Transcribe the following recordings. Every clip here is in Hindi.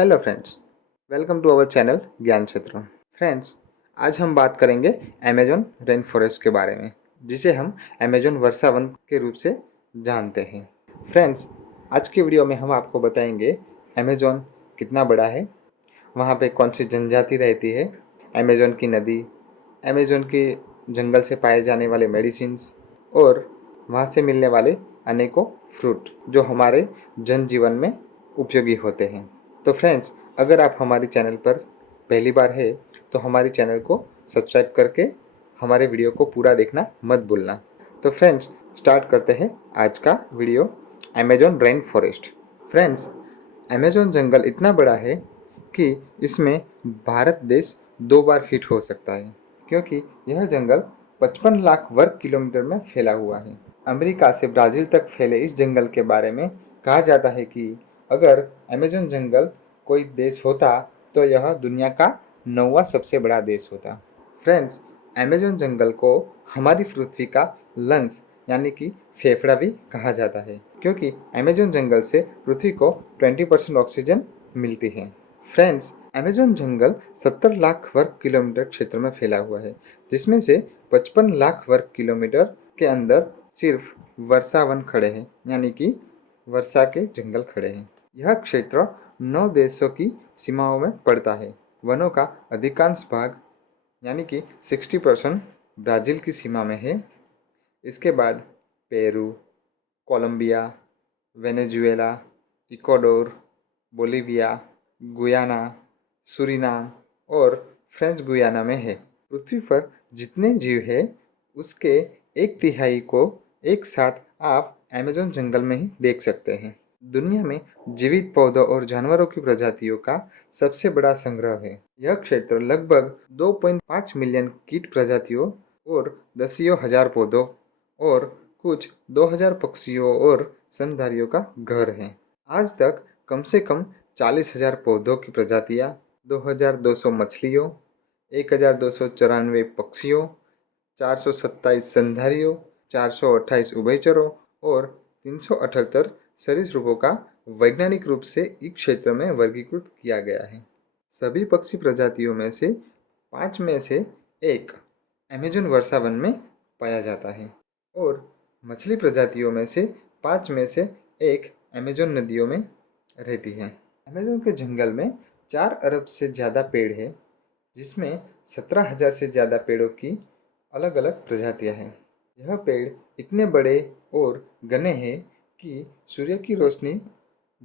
Hello friends, welcome to our channel Gyan Kshetra. Friends, आज हम बात करेंगे अमेजोन रेन फॉरेस्ट के बारे में, जिसे हम अमेजोन वर्षा वन के रूप से जानते हैं। फ्रेंड्स, आज की वीडियो में हम आपको बताएंगे अमेजोन कितना बड़ा है, वहाँ पे कौन सी जनजाति रहती है, अमेजोन की नदी, अमेजोन के जंगल से पाए जाने वाले मेडिसिन्स और वहाँ से मिलने वाले अनेकों फ्रूट जो हमारे जनजीवन में उपयोगी होते हैं। तो फ्रेंड्स, अगर आप हमारे चैनल पर पहली बार है तो हमारे चैनल को सब्सक्राइब करके हमारे वीडियो को पूरा देखना मत भूलना। तो फ्रेंड्स, स्टार्ट करते हैं आज का video Amazon rain forest. Friends, Amazon जंगल इतना बड़ा है कि इसमें भारत देश 2 बार फिट हो सकता है, क्योंकि यह जंगल 55 लाख वर्ग किलोमीटर में फैला हुआ है। अमेरिका से ब्राज़ील तक फैले इस जंगल के बारे में कहा जाता है कि अगर अमेजोन जंगल कोई देश होता तो यह दुनिया का 9वां सबसे बड़ा देश होता। फ्रेंड्स, अमेजोन जंगल को हमारी पृथ्वी का लंग्स यानी कि फेफड़ा भी कहा जाता है, क्योंकि अमेजोन जंगल से पृथ्वी को 20% ऑक्सीजन मिलती है। फ्रेंड्स, अमेजोन जंगल 70 लाख वर्ग किलोमीटर क्षेत्र में फैला हुआ है, जिसमें से 55 लाख वर्ग किलोमीटर के अंदर सिर्फ वर्षा वन खड़े हैं, यानी कि वर्षा के जंगल खड़े हैं। यह क्षेत्र 9 देशों की सीमाओं में पड़ता है। वनों का अधिकांश भाग यानी कि 60% ब्राज़ील की सीमा में है। इसके बाद Peru, Colombia, Venezuela, Ecuador, Bolivia, Guyana, Suriname और फ्रेंच गुयाना में है। पृथ्वी पर जितने जीव हैं उसके 1/3 को एक साथ आप अमेजोन जंगल में ही देख सकते हैं। दुनिया में जीवित पौधों और जानवरों की प्रजातियों का सबसे बड़ा संग्रह है। यह क्षेत्र लगभग 2.5 मिलियन कीट प्रजातियों और दसियों हजार पौधों और कुछ 2000 पक्षियों और स्तनधारियों का घर है। आज तक कम से कम 40,000 पौधों की प्रजातियां, 2200 मछलियों, 1294 पक्षियों, 427 स्तनधारियों, 428 उभयचरों और 378 सरीसृपों का वैज्ञानिक रूप से इस क्षेत्र में वर्गीकृत किया गया है। सभी पक्षी प्रजातियों में से 5 में से एक अमेजोन वर्षा वन में पाया जाता है और मछली प्रजातियों में से 5 में से एक अमेजोन नदियों में रहती है। अमेजोन के जंगल में 4 अरब से ज़्यादा पेड़ हैं, जिसमें 17,000 से ज़्यादा पेड़ों की अलग अलग प्रजातियां हैं। यह पेड़ इतने बड़े और घने हैं कि सूर्य की रोशनी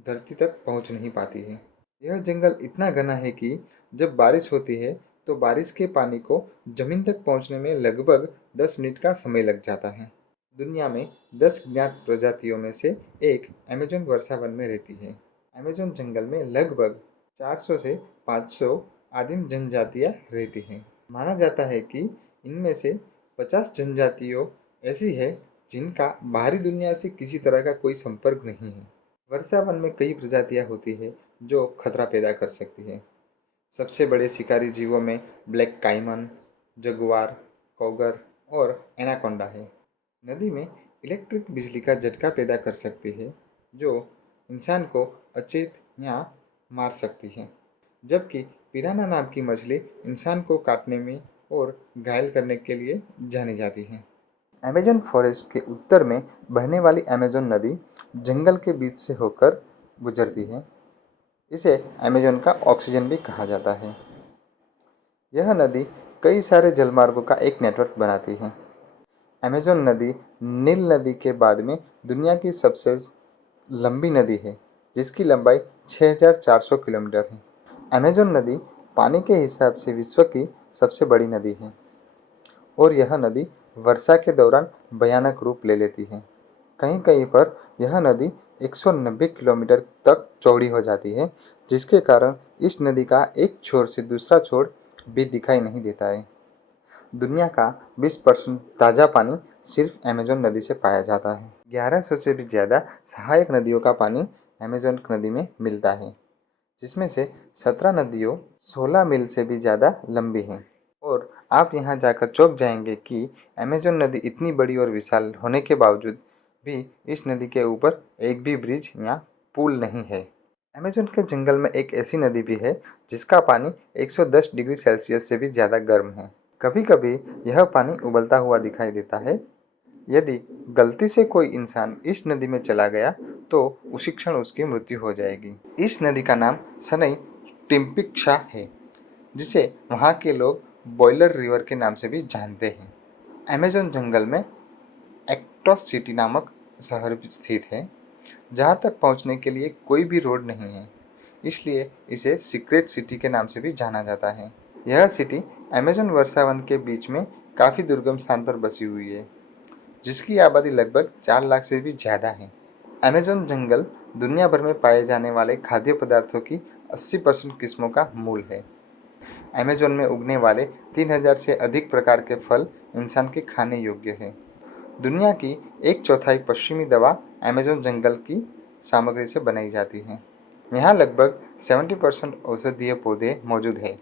धरती तक पहुंच नहीं पाती है। यह जंगल इतना घना है कि जब बारिश होती है तो बारिश के पानी को जमीन तक पहुंचने में लगभग 10 मिनट का समय लग जाता है। दुनिया में 10 ज्ञात प्रजातियों में से एक अमेजोन वर्षा वन में रहती है। अमेजोन जंगल में लगभग 400 से 500 आदिम जनजातियां रहती हैं। माना जाता है कि इनमें से 50 जनजातियों ऐसी है जिनका बाहरी दुनिया से किसी तरह का कोई संपर्क नहीं है। वर्षा वन में कई प्रजातियां होती है जो खतरा पैदा कर सकती है। सबसे बड़े शिकारी जीवों में ब्लैक काइमन, जगुआर, कॉगर और एनाकोंडा है। नदी में इलेक्ट्रिक बिजली का झटका पैदा कर सकती है जो इंसान को अचेत या मार सकती है, जबकि पिराना नाम की मछली इंसान को काटने में और घायल करने के लिए जानी जाती है। अमेजोन फॉरेस्ट के उत्तर में बहने वाली अमेजोन नदी जंगल के बीच से होकर गुजरती है। इसे अमेजोन का ऑक्सीजन भी कहा जाता है। यह नदी कई सारे जलमार्गों का एक नेटवर्क बनाती है। अमेजोन नदी नील नदी के बाद में दुनिया की सबसे लंबी नदी है, जिसकी लंबाई 6,400 किलोमीटर है। अमेजोन नदी पानी के हिसाब से विश्व की सबसे बड़ी नदी है और यह नदी वर्षा के दौरान भयानक रूप ले लेती है। कहीं कहीं पर यह नदी 190 किलोमीटर तक चौड़ी हो जाती है, जिसके कारण इस नदी का एक छोर से दूसरा छोर भी दिखाई नहीं देता है। दुनिया का 20% ताज़ा पानी सिर्फ अमेजोन नदी से पाया जाता है। 1100 से भी ज़्यादा सहायक नदियों का पानी अमेजोन नदी में मिलता है, जिसमें से 17 नदियों 16 मील से भी ज़्यादा लंबी हैं। और आप यहाँ जाकर चौंक जाएंगे कि अमेजोन नदी इतनी बड़ी और विशाल होने के बावजूद भी इस नदी के ऊपर एक भी ब्रिज या पुल नहीं है। अमेज़न के जंगल में एक ऐसी नदी भी है जिसका पानी 110 डिग्री सेल्सियस से भी ज़्यादा गर्म है। कभी कभी यह पानी उबलता हुआ दिखाई देता है। यदि गलती से कोई इंसान इस नदी में चला गया तो उसी क्षण उसकी मृत्यु हो जाएगी। इस नदी का नाम सनई टिम्पिक्शा है, जिसे वहाँ के लोग बॉयलर रिवर के नाम से भी जानते हैं। अमेज़न जंगल में एक्टोस सिटी नामक शहर भी स्थित है, जहाँ तक पहुँचने के लिए कोई भी रोड नहीं है, इसलिए इसे सीक्रेट सिटी के नाम से भी जाना जाता है। यह सिटी अमेज़न वर्षावन के बीच में काफ़ी दुर्गम स्थान पर बसी हुई है, जिसकी आबादी लगभग 4 लाख से भी ज़्यादा है। अमेज़न जंगल दुनिया भर में पाए जाने वाले खाद्य पदार्थों की 80% किस्मों का मूल है। अमेज़न में उगने वाले 3000 से अधिक प्रकार के फल इंसान के खाने योग्य हैं। दुनिया की 1/4 पश्चिमी दवा अमेज़न जंगल की सामग्री से बनाई जाती है। यहाँ लगभग 70% औषधीय पौधे मौजूद हैं,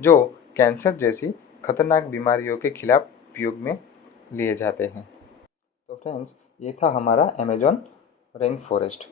जो कैंसर जैसी खतरनाक बीमारियों के खिलाफ उपयोग में लिए जाते हैं। तो फ्रेंड्स, ये था हमारा अमेज़न रेन फॉरेस्ट।